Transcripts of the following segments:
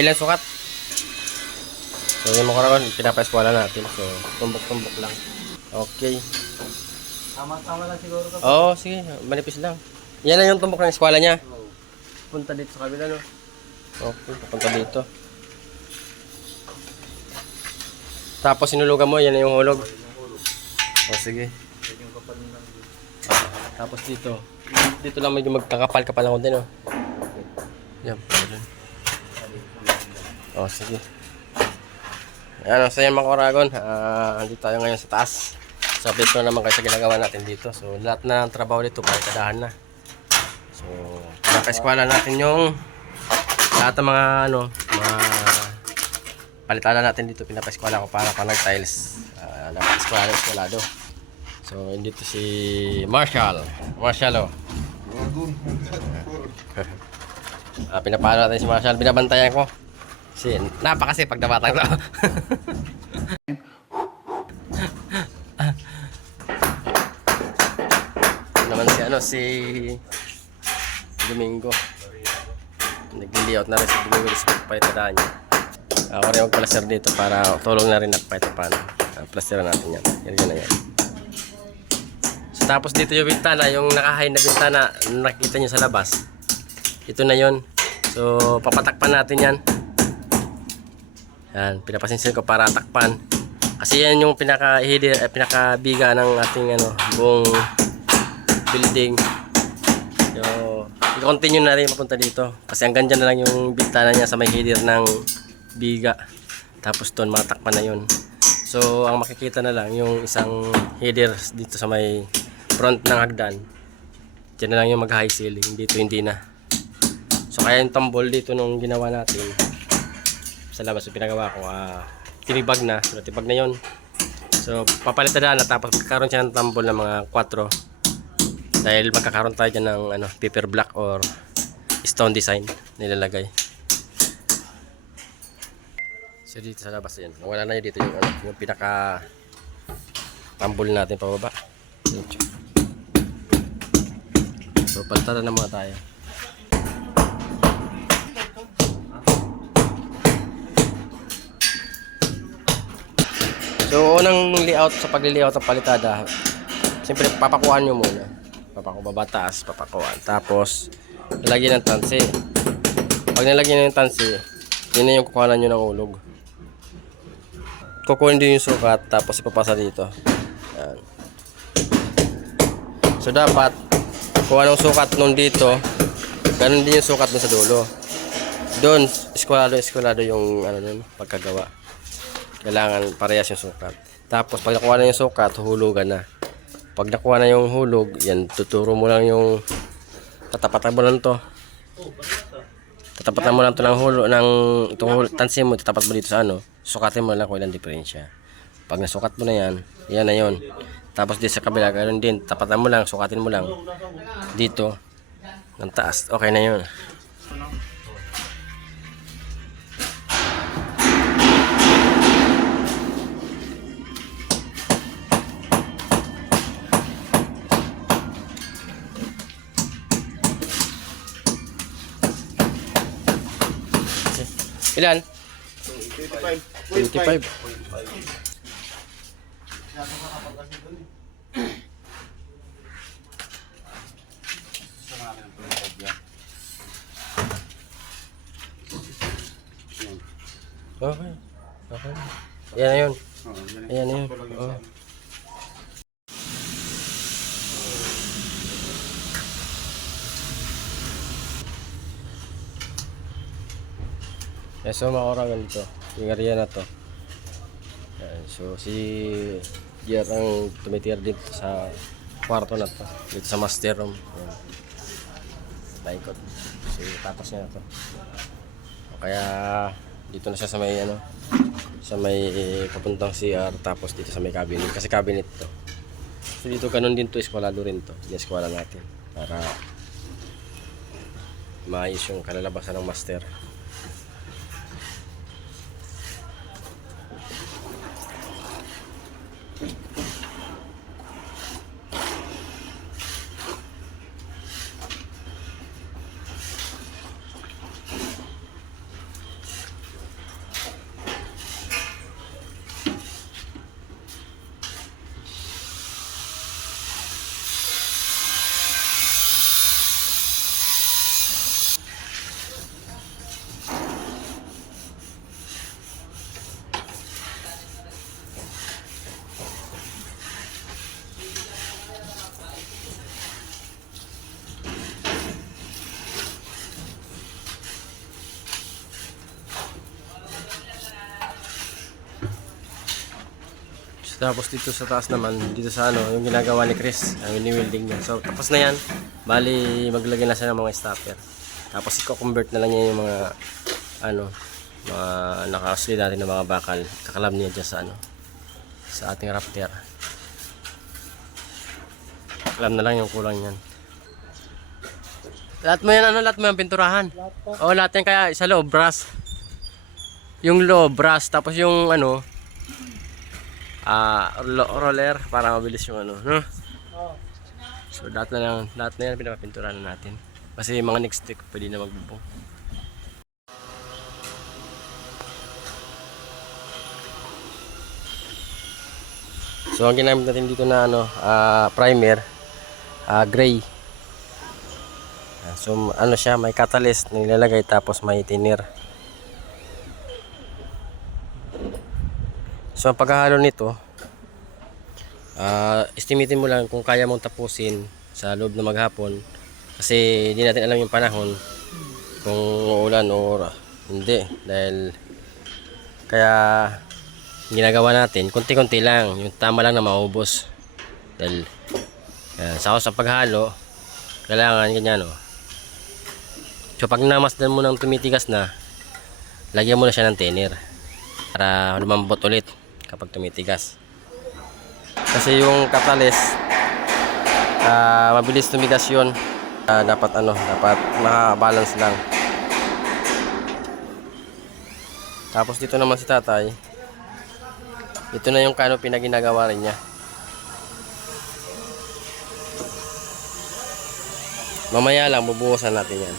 Ilan sukat? So yung mga karon, pinapa-eskwela natin. So tumbok-tumbok lang. Okay. Tama-tama lang siguro ka. Oo, sige. Manipis lang. Yan na yung tumbok ng eskwela niya. Oo. Punta dito sa kabila, no? Okay, punta dito. Tapos sinulugan mo, yan na yung hulog. O sige. Yung kapal ng Tapos dito. Dito lang medyo magkakapal-kapal lang din, no? Yan, dyan. O, sige. Ayan, so yan mga Oragon. Andito tayo ngayon sa taas. So, update ko naman kayo sa ginagawa natin dito. So, lahat na ng trabaho dito, kadahan na. So, pinaka-eskwala natin yung lahat ng mga, mga palitada natin dito. Pinapa-eskwala ko para pang nag-tiles. Eskwalado. So, dito si Marshall. Marshall, oh. Pinapalo natin si Marshall. Binabantayan ko. Kasi napakasipag na batang to. Naman si Domingo. Nag-layout na rin si Domingo sa palitadaan niya. Ako rin magplaster dito para tulong na rin at kahit paano. Plasteran natin yan. Yan na yan. So tapos dito yung bintana, yung nakahain na bintana, nakita nyo sa labas. Ito na yon. So papatakpan natin yan. Yan, pinapasinsin ko para takpan. Kasi yan yung pinakabiga ng ating buong building. So, i-continue na rin papunta dito. Kasi hanggang dyan na lang yung bintana niya sa may header ng biga. Tapos doon matakpan na yun. So, ang makikita na lang yung isang header dito sa may front ng hagdan. Diyan na lang yung mag-high ceiling. Dito hindi na. So, kaya yung tambol dito nung ginawa natin sa labas yung pinagawa ko, tinibag na. So, natibag na yun. So, papalitan na tapos magkakaroon siya ng tambol ng mga 4. Dahil magkakaroon tayo dyan ng paper block or stone design nilalagay. So, dito sa labas yan. Wala na yun dito yung pinaka tambol natin pababa. So, palitan na muna tayo. So, unang layout sa pagli-layout ng palitada, siyempre papakuan nyo muna. Papakubaba taas, papakuan. Tapos, lalagyan ng tansi. Pag nalagyan ng tansi, yun na yung kukuhanan nyo ng ulog. Kukunin din yung sukat, tapos ipapasa dito. Yan. So, dapat, kuha ng sukat nung dito, ganun din yung sukat dun sa dulo. Doon, eskwalado yung pagkagawa. Kailangan parehas yung sukat. Tapos pag nakuha na yung sukat, hulugan na. Pag nakuha na yung hulog, yan, tuturo mo lang yung tatapatan mo lang to. Tatapatan mo lang to ng hulo, itong tansin mo, tatapat mo dito sa sukatin mo lang kung ilang diferensya. Pag nasukat mo na yan, yan na yun. Tapos dito sa kabila, ganoon din, tapatan mo lang, sukatin mo lang dito ng taas. Okay na yun. Ilan? 25. 25. Okay. Okay. Yan na yun. Ayan na yun. Oh. So mga Oragon dito, yung area na to. Yan. So si Jer ang tumitira dito sa kwarto na to, dito sa master room. Yan. Naikot. So tapos niya na to. O kaya dito na siya sa may sa may papuntang CR, tapos dito sa may cabinet, kasi cabinet to. So dito ganun din to, eskwalado rin to. Yung eskwala natin para maayos yung kalalabasan ng master. Tapos dito sa taas naman, dito sa ano, yung ginagawa ni Chris, ang ini-welding niya. So tapos na yan, bali maglagay na siya ng mga stopper. Tapos i-convert na lang niya yung mga ano, mga naka-asli natin ng mga bakal. Kakalab niya dyan sa ano, sa ating raptor. Alam na lang yung kulang yan. Lahat mo yan, ano, lahat mo yung pinturahan. Oo, lahat yan, kaya sa loob, brass. Yung loob, brass. Tapos yung ano, roller para mabilis yung ano, no? So lahat na yan pinapinturahan na natin. Kasi yung mga next stick pwede na magbubong. So ang ginamit natin dito na ano, primer, gray. So ano siya, may catalyst na nilalagay tapos may thinner. So ang paghahalo nito, estimatein mo lang kung kaya mong tapusin sa loob ng maghapon. Kasi hindi natin alam yung panahon kung uulan o hindi. Dahil kaya ginagawa natin, konti-konti lang, yung tama lang na maubos. Dahil sa paghalo, kailangan ganyan, no? So pag namasdan mo ng tumitigas na, lagyan mo na siya ng thinner para lumambot ulit kapag tumitigas. Kasi yung catalyst, mabilis tumigas yun. Dapat maka-balance lang. Tapos dito naman si tatay, ito na yung canopy na ginagawa rin niya. Mamaya lang bubuhusan natin yan.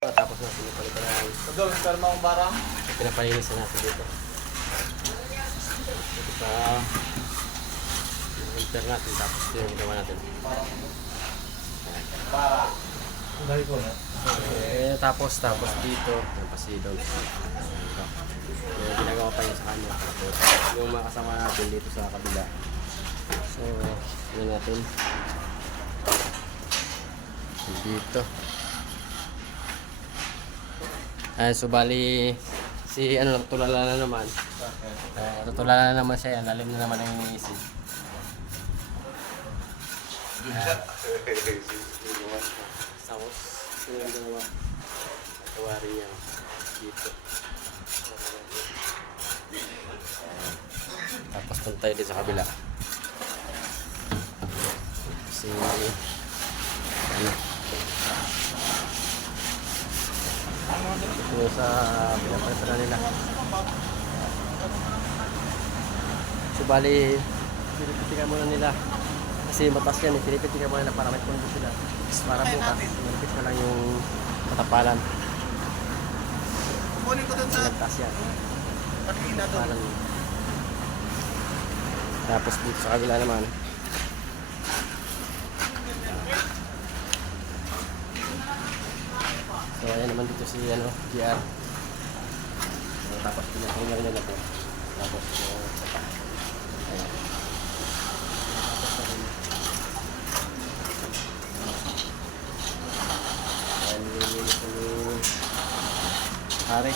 Tapos na pinapalitan na Kadol, karma akong barang. pinapalinis na natin dito. Ito sa filter natin tapos ito yung ginawa natin. Para. Dahil ko na. Tapos dito yung pasidol. Ito. Yung ginagawa pa yun sa kanya. Tapos yung mga kasama natin dito sa kabila. So, yun natin. Dito. So bali si tutulala na naman. Tutulala na naman siya, lalim na naman ang iniisip. Saus. Ito yung dalawa. Kawari niya. Dito. Tapos punta tayo dito sa kabila. Si ito sa pinapalitan nila. So bali pinipitikan muna nila kasi mataas yan, pinipitikan muna nila para may pundo sila. Tapos para bukas manipis na lang yung matapalan. Kukunin ko dun sa Mataas yan kanina doon. matapalan. Tapos dito sa kabila naman so ayan naman dito si GR. Tapos pinahinga nila na po. Tapos ayan. Ayan, nilinis ko yung hari.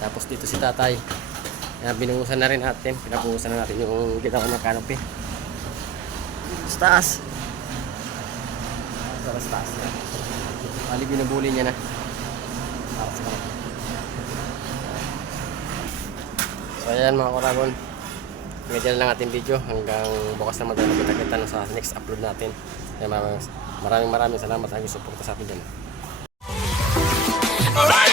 Tapos dito si tatay. Ayan, binuhusan na rin natin. Pinabuhusan na natin yung ginawa niya canopy. Sa taas. Sa taas yan. Bali binubuli niya na. Tapos na. So ayan mga koragon. Medyo lang ating video. Hanggang bukas na madami kita-kita sa next upload natin. Kaya maraming salamat sa inyong suporta sa akin dyan. Alright.